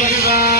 Shiva.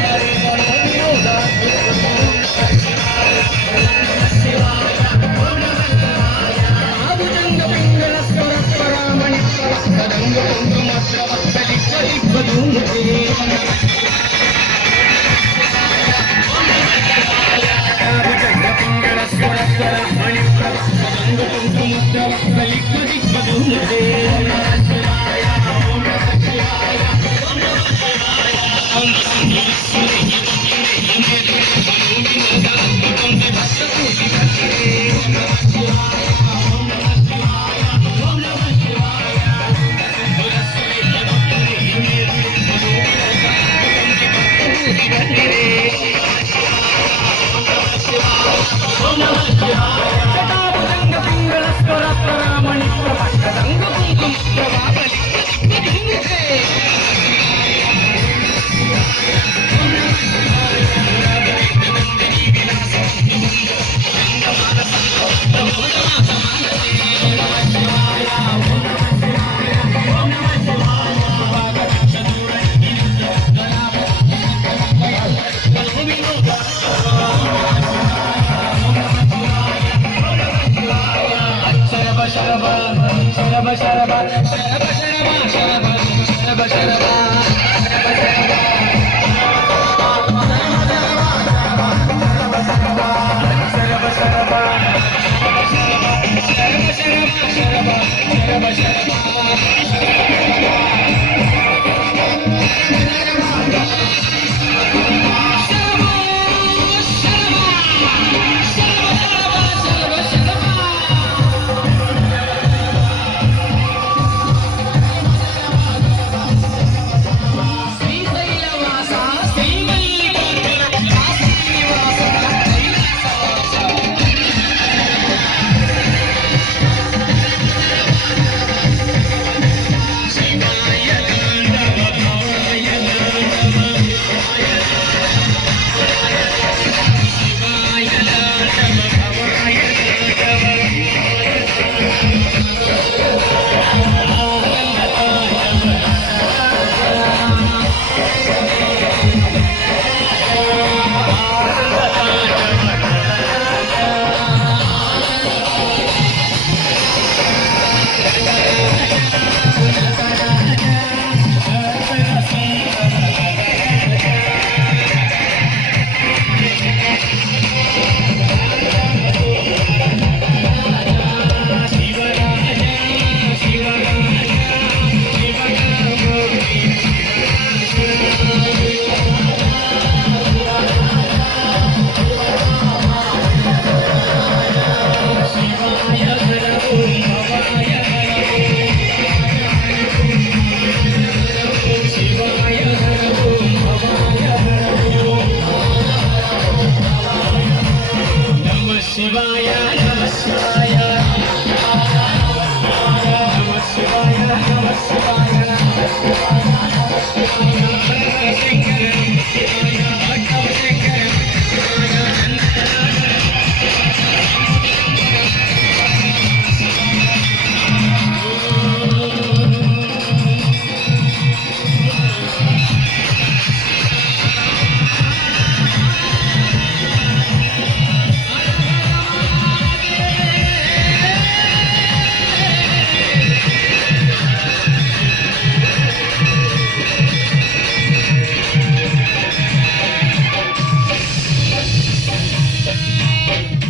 on the Sharabha Sharabha Sharabha Sharabha Sharabha Sharabha Sharabha Sharabha